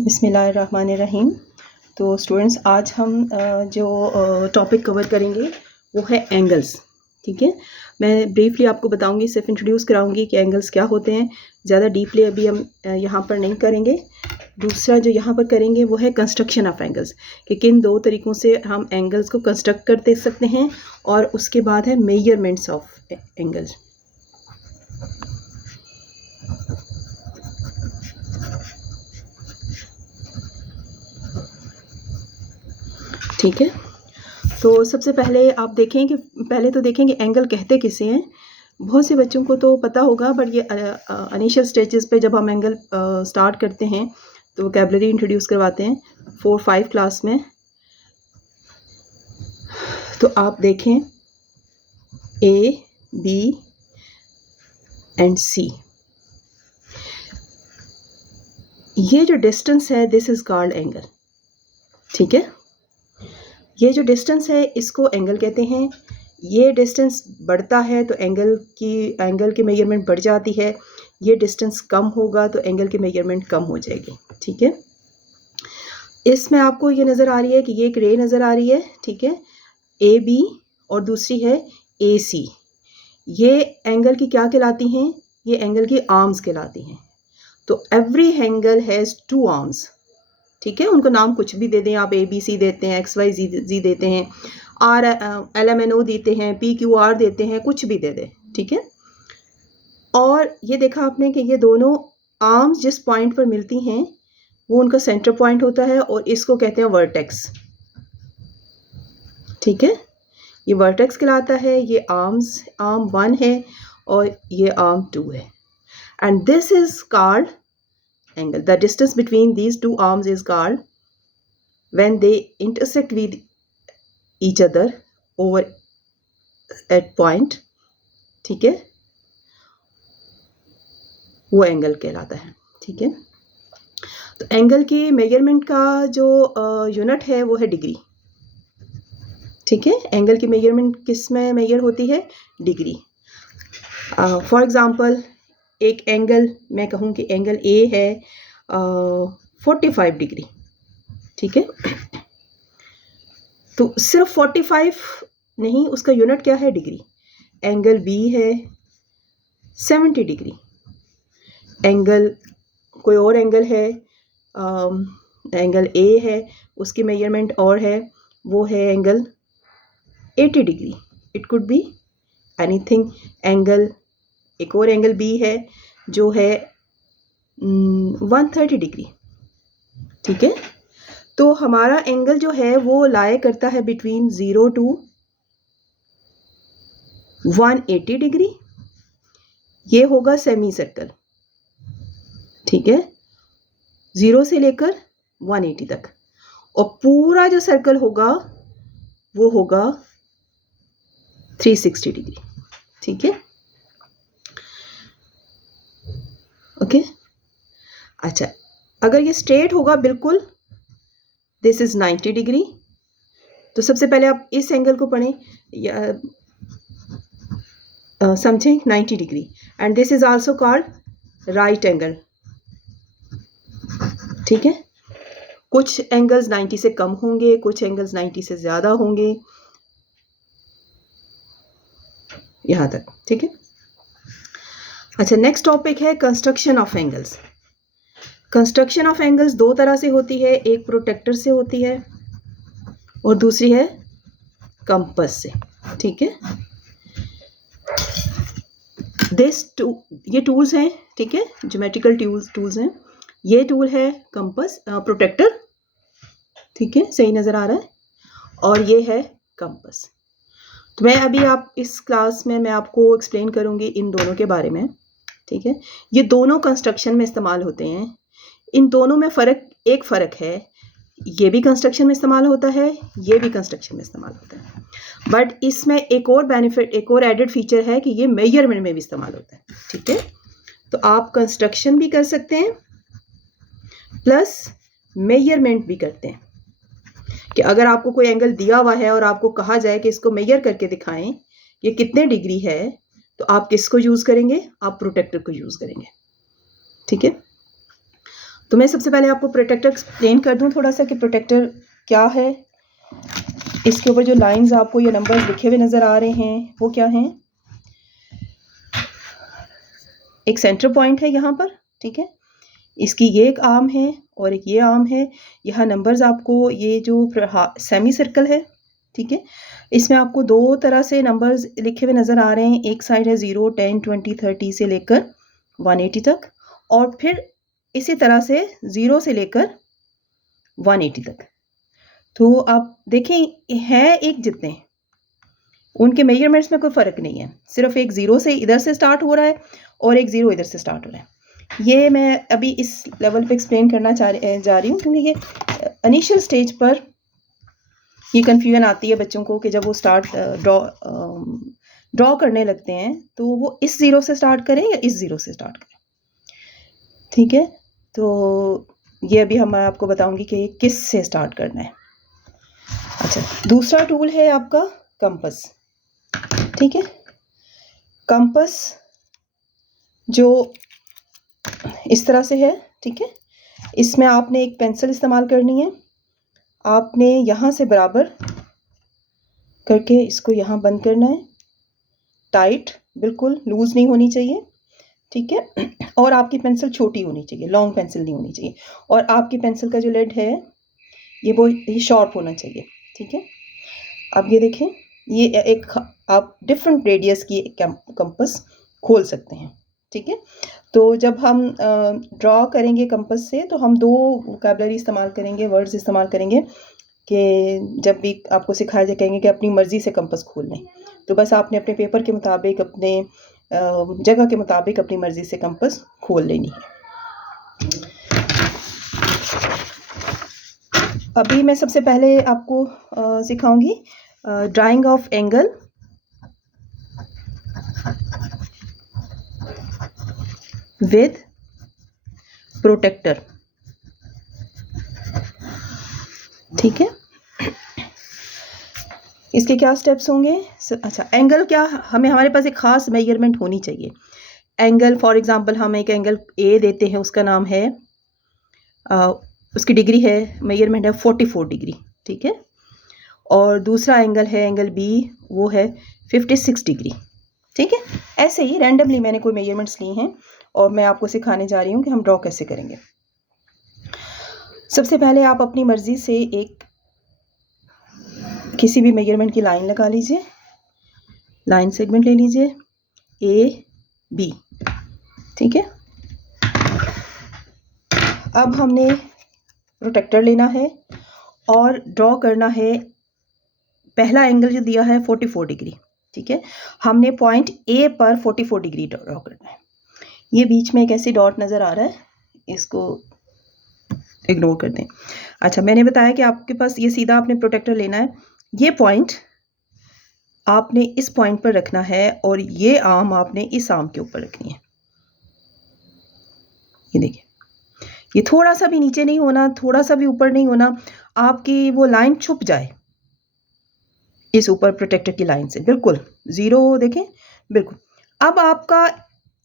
बिस्मिल्लाहिर्रहमानिर्रहीम। तो स्टूडेंट्स, आज हम जो टॉपिक कवर करेंगे वो है एंगल्स। ठीक है, मैं ब्रीफली आपको बताऊंगी, सिर्फ इंट्रोड्यूस कराऊंगी कि एंगल्स क्या होते हैं। ज़्यादा डीपली अभी हम यहाँ पर नहीं करेंगे। दूसरा जो यहाँ पर करेंगे वो है कंस्ट्रक्शन ऑफ एंगल्स, कि किन दो तरीक़ों से हम एंगल्स को कंस्ट्रक्ट कर दे सकते हैं, और उसके बाद है मेजरमेंट्स ऑफ एंगल्स। ठीक है, तो सबसे पहले आप देखें कि पहले तो देखेंगे एंगल कहते किसे हैं। बहुत से बच्चों को तो पता होगा, बट ये इनिशियल स्टेजेस पे जब हम एंगल स्टार्ट करते हैं तो वोकैबुलरी इंट्रोड्यूस करवाते हैं 4-5 क्लास में। तो आप देखें ए, बी एंड सी, ये जो डिस्टेंस है दिस इज कॉल्ड एंगल। ठीक है, ये जो डिस्टेंस है इसको एंगल कहते हैं। ये डिस्टेंस बढ़ता है तो एंगल की मेजरमेंट बढ़ जाती है। ये डिस्टेंस कम होगा तो एंगल की मेजरमेंट कम हो जाएगी। ठीक है, इसमें आपको ये नज़र आ रही है कि ये एक रे नज़र आ रही है। ठीक है, ए बी, और दूसरी है ए सी। ये एंगल की क्या कहलाती हैं? ये एंगल की आर्म्स कहलाती हैं। तो एवरी एंगल हैज़ 2 आर्म्स। ठीक है, उनको नाम कुछ भी दे दें आप, ए बी सी देते हैं, एक्स वाई जी देते हैं, R L M N O देते हैं, पी क्यू आर देते हैं, कुछ भी दे दें। ठीक है, और ये देखा आपने कि ये दोनों आर्म्स जिस पॉइंट पर मिलती हैं वो उनका सेंटर पॉइंट होता है, और इसको कहते हैं वर्टेक्स। ठीक है, ये वर्टेक्स कहलाता है। ये आर्म 1 है और ये आर्म 2 है, and this is called angle. The distance between these two arms is called, when they intersect with each other over at point, ठीक है, वो एंगल कहलाता है। ठीक है, तो एंगल की मेजरमेंट का जो यूनिट है वो है डिग्री। ठीक है, एंगल की मेजरमेंट किस में मेजर होती है? डिग्री। फॉर एग्जांपल, एक एंगल मैं कहूँ कि एंगल ए है 45 डिग्री। ठीक है, तो सिर्फ 45 नहीं, उसका यूनिट क्या है? डिग्री। एंगल बी है 70 डिग्री। एंगल कोई और एंगल है, एंगल ए है, उसकी मेजरमेंट और है, वो है angle 80 degree. It could be anything. एक और एंगल बी है जो है 130 डिग्री। ठीक है, तो हमारा एंगल जो है वो लाए करता है बिटवीन 0 to 180 डिग्री। ये होगा सेमी सर्कल। ठीक है, 0 से लेकर 180 तक, और पूरा जो सर्कल होगा वो होगा 360 डिग्री। ठीक है, ओके। अच्छा, अगर ये स्ट्रेट होगा बिल्कुल, दिस इज 90 डिग्री। तो सबसे पहले आप इस एंगल को पढ़ें, समझें 90 degree, and this is also called right angle. ठीक है, कुछ एंगल्स 90 से कम होंगे, कुछ एंगल्स 90 से ज़्यादा होंगे, यहाँ तक। ठीक है, अच्छा, नेक्स्ट टॉपिक है construction of angles. Construction of angles दो तरह से होती है, एक प्रोटेक्टर से होती है और दूसरी है कंपास से। ठीक है, ये टूल्स हैं। ठीक है, ज्योमेट्रिकल टूल्स हैं। ये टूल है कंपास, प्रोटेक्टर। ठीक है, सही नज़र आ रहा है, और ये है कंपास। तो मैं अभी इस क्लास में मैं आपको एक्सप्लेन करूँगी इन दोनों के बारे में। ठीक है, ये दोनों कंस्ट्रक्शन में इस्तेमाल होते हैं। इन दोनों में एक फ़र्क है, ये भी कंस्ट्रक्शन में इस्तेमाल होता है, ये भी कंस्ट्रक्शन में इस्तेमाल होता है, बट इसमें एक और बेनिफिट, एक और एडेड फीचर है कि ये मेजरमेंट में भी इस्तेमाल होता है। ठीक है, तो आप कंस्ट्रक्शन भी कर सकते हैं प्लस मेजरमेंट भी करते हैं, कि अगर आपको कोई एंगल दिया हुआ है और आपको कहा जाए कि इसको मेजर करके दिखाएं ये कितने डिग्री है, तो आप किसको यूज़ करेंगे? आप प्रोटेक्टर को यूज़ करेंगे। ठीक है, तो मैं सबसे पहले आपको प्रोटेक्टर एक्सप्लेन कर दूं थोड़ा सा कि प्रोटेक्टर क्या है। इसके ऊपर जो लाइंस आपको ये नंबर्स लिखे हुए नज़र आ रहे हैं वो क्या हैं। एक सेंटर पॉइंट है यहाँ पर, ठीक है, इसकी ये एक आर्म है और एक ये आर्म है। यहाँ नंबर्स आपको ये जो सेमी सर्कल है, ठीक है, इसमें आपको दो तरह से नंबर्स लिखे हुए नज़र आ रहे हैं। एक साइड है 0, 10, 20, 30 से लेकर 180 तक, और फिर इसी तरह से 0 से लेकर 180 तक। तो आप देखें है एक जितने, उनके मेजरमेंट्स में कोई फ़र्क नहीं है, सिर्फ एक 0 से इधर से स्टार्ट हो रहा है और एक 0 इधर से स्टार्ट हो रहा है। ये मैं अभी इस लेवल पे एक्सप्लेन करना जा रही हूँ क्योंकि ये इनिशियल स्टेज पर ये कन्फ्यूजन आती है बच्चों को कि जब वो स्टार्ट ड्रॉ करने लगते हैं तो वो इस 0 से स्टार्ट करें या इस 0 से स्टार्ट करें, ठीक है। तो ये अभी मैं आपको बताऊंगी कि किस से स्टार्ट करना है। अच्छा, दूसरा टूल है आपका कंपास, ठीक है। कंपास जो इस तरह से है, ठीक है, इसमें आपने एक पेंसिल इस्तेमाल करनी है। आपने यहाँ से बराबर करके इसको यहाँ बंद करना है, टाइट, बिल्कुल लूज़ नहीं होनी चाहिए, ठीक है। और आपकी पेंसिल छोटी होनी चाहिए, लॉन्ग पेंसिल नहीं होनी चाहिए। और आपकी पेंसिल का जो लेड है ये शार्प होना चाहिए, ठीक है। अब ये देखें, ये एक आप डिफरेंट रेडियस की कंपास खोल सकते हैं, ठीक है। तो जब हम ड्रॉ करेंगे कंपास से तो हम दो वोकैबुलरी इस्तेमाल करेंगे, वर्ड्स इस्तेमाल करेंगे कि जब भी आपको सिखाया जाए कहेंगे कि अपनी मर्ज़ी से कंपास खोल लें। तो बस आपने अपने पेपर के मुताबिक, अपने जगह के मुताबिक अपनी मर्ज़ी से कंपास खोल लेनी है। अभी मैं सबसे पहले आपको सिखाऊंगी drawing of angle with protractor, ठीक है। इसके क्या स्टेप्स होंगे? अच्छा, एंगल क्या, हमारे पास एक ख़ास मेजरमेंट होनी चाहिए। एंगल फॉर एग्जांपल हम एक एंगल ए देते हैं, उसका नाम है उसकी डिग्री है, मेजरमेंट है 44 डिग्री, ठीक है। और दूसरा एंगल है एंगल बी, वो है 56 डिग्री, ठीक है। ऐसे ही रैंडमली मैंने कोई मेजरमेंट्स लिए हैं और मैं आपको सिखाने जा रही हूँ कि हम ड्रॉ कैसे करेंगे। सबसे पहले आप अपनी मर्ज़ी से एक किसी भी मेजरमेंट की लाइन लगा लीजिए, लाइन सेगमेंट ले लीजिए ए बी, ठीक है। अब हमने प्रोटेक्टर लेना है और ड्रॉ करना है। पहला एंगल जो दिया है 44 डिग्री, ठीक है। हमने पॉइंट ए पर 44 डिग्री ड्रॉ करना है। ये बीच में एक ऐसी डॉट नज़र आ रहा है, इसको इग्नोर कर दें। अच्छा, मैंने बताया कि आपके पास ये सीधा आपने प्रोटेक्टर लेना है, ये पॉइंट आपने इस पॉइंट पर रखना है और ये आर्म आपने इस आर्म के ऊपर रखनी है। ये देखिए, ये थोड़ा सा भी नीचे नहीं होना, थोड़ा सा भी ऊपर नहीं होना, आपकी वो लाइन छुप जाए इस ऊपर प्रोटेक्टर की लाइन से, बिल्कुल 0 देखें, बिल्कुल। अब आपका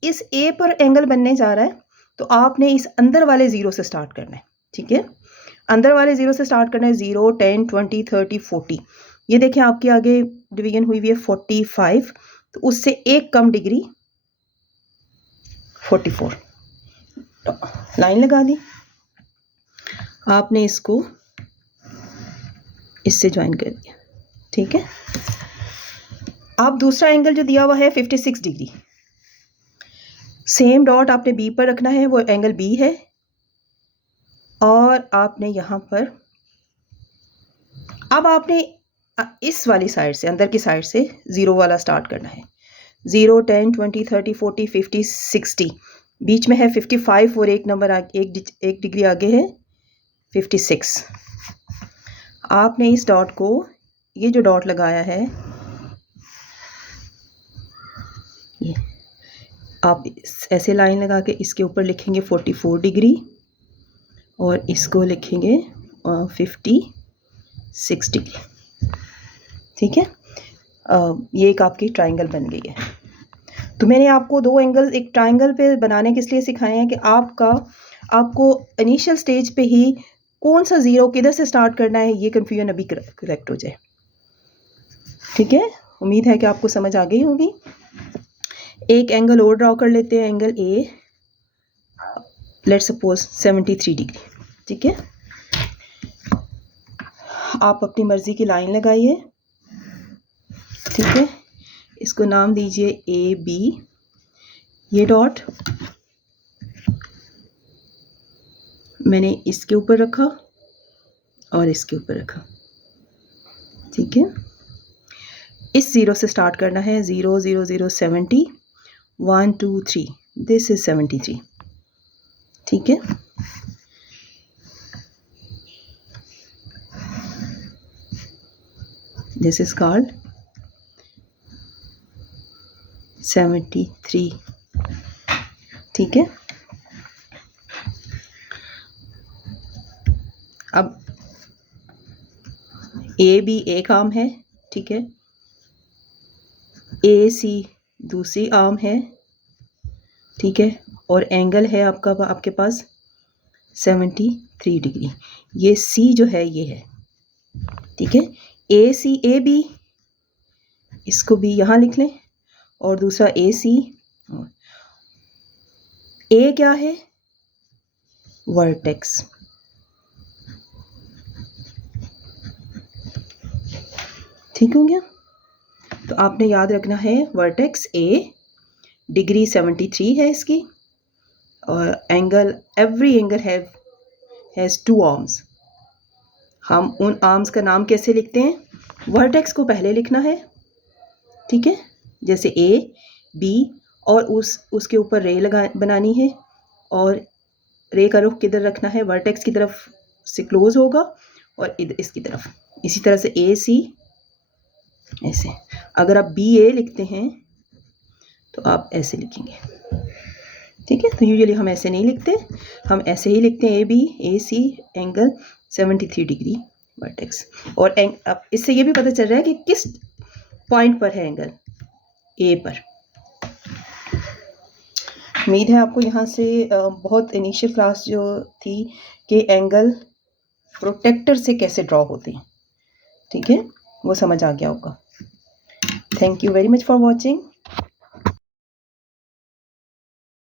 इस ए पर एंगल बनने जा रहा है तो आपने इस अंदर वाले 0 से स्टार्ट करना है, ठीक है। अंदर वाले 0 से स्टार्ट करना है, 0, 10, 20, 30, 40। ये देखें आपके आगे डिवीजन हुई हुई है 45, तो उससे एक कम डिग्री 44, लाइन लगा दी आपने, इसको इससे ज्वाइन कर दिया, ठीक है। अब दूसरा एंगल जो दिया हुआ है 56 डिग्री, सेम डॉट आपने बी पर रखना है, वो एंगल बी है, और आपने यहाँ पर अब आपने इस वाली साइड से, अंदर की साइड से 0 वाला स्टार्ट करना है। 0, 10, 20, 30, 40, 50, 60, बीच में है 55 और एक नंबर एक डिग्री आगे है 56। आपने इस डॉट को, ये जो डॉट लगाया है, ये आप ऐसे लाइन लगा के इसके ऊपर लिखेंगे 44 डिग्री और इसको लिखेंगे 56 डिग्री, ठीक है। ये एक आपकी ट्रायंगल बन गई है। तो मैंने आपको दो एंगल एक ट्रायंगल पे बनाने के इसलिए सिखाए हैं कि आपका आपको इनिशियल स्टेज पे ही कौन सा ज़ीरो किधर से स्टार्ट करना है ये कन्फ्यूजन अभी करेक्ट हो जाए। ठीक है, उम्मीद है कि आपको समझ आ गई होगी। एक एंगल और ड्रॉ कर लेते हैं, angle A, let's suppose 73 degree. ठीक है, आप अपनी मर्ज़ी की लाइन लगाइए। ठीक है, इसको नाम दीजिए ए बी, ये डॉट मैंने इसके ऊपर रखा और इसके ऊपर रखा। ठीक है, इस ज़ीरो से स्टार्ट करना है, 0 0 0 70 1 2 3, दिस इज 73। ठीक है, दिस इज कॉल्ड 73। ठीक है, अब ए बी एक आर्म है। ठीक है, ए सी दूसरी आर्म है। ठीक है, और एंगल है आपके पास 73 डिग्री। ये सी जो है ये है। ठीक है, ए सी ए बी, इसको भी यहाँ लिख लें, और दूसरा ए सी। ए क्या है? वर्टेक्स। ठीक हो गया? तो आपने याद रखना है वर्टेक्स ए, डिग्री 73 है इसकी, और angle, every angle has 2 arms. हम उन आर्म्स का नाम कैसे लिखते हैं? वर्टेक्स को पहले लिखना है। ठीक है, जैसे ए बी, और उसके ऊपर रे बनानी है, और रे का रुख किधर रखना है? वर्टेक्स की तरफ से क्लोज होगा, और इधर इसकी तरफ। इसी तरह से ए सी ऐसे। अगर आप बी ए लिखते हैं तो आप ऐसे लिखेंगे। ठीक है, तो यूजुअली हम ऐसे नहीं लिखते, हम ऐसे ही लिखते हैं, A B A C angle 73 degree vertex. और अब इससे ये भी पता चल रहा है कि किस पॉइंट पर है एंगल, ए पर। उम्मीद है आपको यहाँ से बहुत इनिशियल क्लास जो थी कि एंगल प्रोटेक्टर से कैसे ड्रॉ होते हैं, ठीक है, वो समझ आ गया होगा। Thank you very much for watching.